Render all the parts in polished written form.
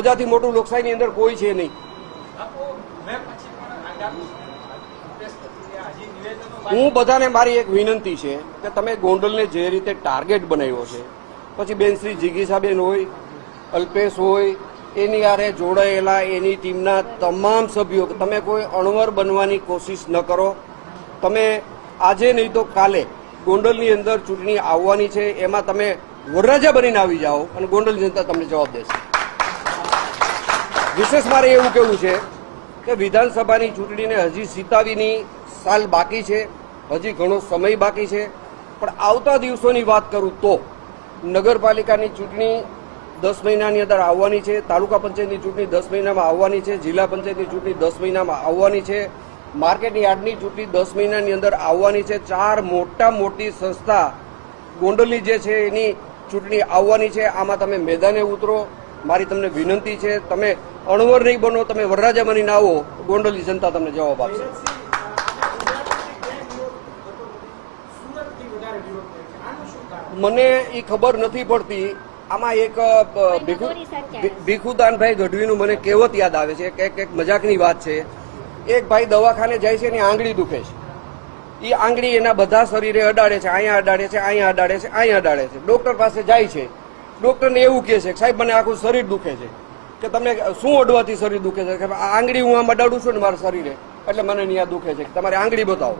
પ્રજાથી મોટું લોકશાહીની અંદર કોઈ છે નહીં. હું બધાને મારી એક વિનંતી છે કે તમે ગોંડલને જે રીતે ટાર્ગેટ બનાવ્યો છે, પછી બેન શ્રી જિગીસાબેન હોય, અલ્પેશ હોય, એની આરે જોડાયેલા એની ટીમના તમામ સભ્યો, તમે કોઈ અણવર બનવાની કોશિશ ન કરો. તમે આજે નહીં તો કાલે ગોંડલની અંદર ચૂંટણી આવવાની છે, એમાં તમે વરરાજા બનીને આવી જાઓ અને ગોંડલ જનતા તમને જવાબ દેશે. વિશેષ મારે એવું કહેવું છે કે વિધાનસભાની ચૂંટણીને હજી સિતાવીની સાલ બાકી છે, હજી ઘણો સમય બાકી છે. પણ આવતા દિવસોની વાત કરું તો નગરપાલિકાની ચૂંટણી 10 મહિનાની અંદર આવવાની છે, તાલુકા પંચાયતની ચૂંટણી 10 મહિનામાં આવવાની છે, જિલ્લા પંચાયતની ચૂંટણી 10 મહિનામાં આવવાની છે, માર્કેટની યાર્ડની ચૂંટણી 10 મહિનાની અંદર આવવાની છે. 4 મોટી સંસ્થા ગોંડલની જે છે એની ચૂંટણી આવવાની છે. આમાં તમે મેદાને ઉતરો. મારી તમને વિનંતી છે, તમે અણવર નહીં બનો, તમે વરરાજા બનીને આવો, ગોંડલની જનતા તમને જવાબ આપશે. મને એ ખબર નથી પડતી. આમાં એક ભીખુદાનભાઈ ગઢવીનું મને કહેવત યાદ આવે છે કે એક મજાકની વાત છે. એક ભાઈ દવાખાને જાય છે એની આંગળી દુખે છે. એ આંગળી એના બધા શરીરે અડાડે છે, અહીંયા અડાડે છે, અહીંયા અડાડે છે, અહીંયા અડાડે છે. ડોક્ટર પાસે જાય છે, ડોક્ટરને એવું કહે છે કે સાહેબ મને આખું શરીર દુખે છે. કે તમને શું અડવાથી શરીર દુખે છે? કે આ આંગળી હું આમ અડાડું છું ને મારા શરીરે, એટલે મને અહીંયા દુખે છે. તમારે આંગળી બતાવો.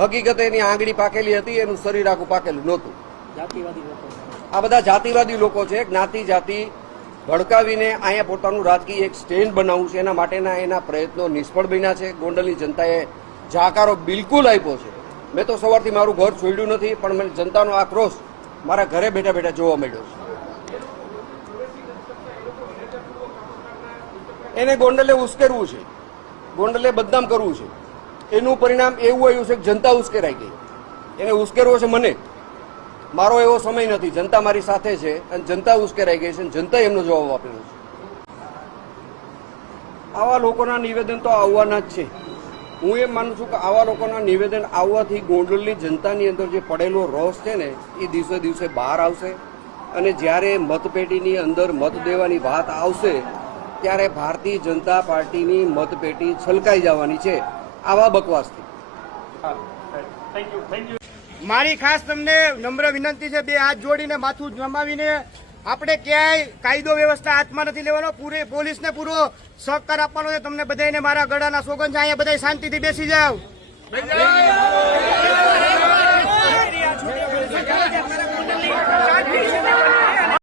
હકીકતે એની આંગળી પાકેલી હતી, એનું શરીર આખું પાકેલું નહોતું. આ બધા જાતિવાદી લોકો છે. જ્ઞાતિ જાતિ ભડકાવીને અહીંયા પોતાનું રાજકીય એક સ્ટેન્ડ બનાવવું છે, એના માટેના એના પ્રયત્નો નિષ્ફળ બન્યા છે. ગોંડલની જનતાએ જાકારો બિલકુલ આપ્યો છે. મેં તો સવારથી મારું ઘર છોડ્યું નથી, પણ મને જનતાનો આક્રોશ મારા ઘરે બેઠા બેઠા જોવા મળ્યો છે. એને ગોંડલે ઉશ્કેરવું છે, ગોંડલે બદનામ કરવું છે. એનું પરિણામ એવું આવ્યું છે કે જનતા ઉશ્કેરાઈ ગઈ. એને ઉશ્કેરવો છે મને. મારો એવો સમય નથી. જનતા મારી સાથે છે અને જનતા ઉશ્કેરાઈ ગઈ છે અને જનતાએ એમનો જવાબ આપેલો છે. આવા લોકોના નિવેદન તો આવવાના જ છે. હું એમ માનું છું કે આવા લોકોના નિવેદન આવવાથી ગોંડલની જનતાની અંદર જે પડેલો રોષ છે ને એ દિવસે દિવસે બહાર આવશે. અને જ્યારે મતપેટીની અંદર મત દેવાની વાત આવશે ત્યારે ભારતીય જનતા પાર્ટીની મતપેટી છલકાઈ જવાની છે આવા બકવાસથી. મારી ખાસ તમને નમ્ર વિનંતી છે, બે હાથ જોડીને માથું નમાવીને, આપણે ક્યાંય કાયદો વ્યવસ્થા હાથમાં નથી લેવાનો. પોલીસને પૂરો સહકાર આપવાનો છે. તમને બધાને મારા ગળાના સોગંદ છે. અહીંયા બધા શાંતિથી બેસી જાવ.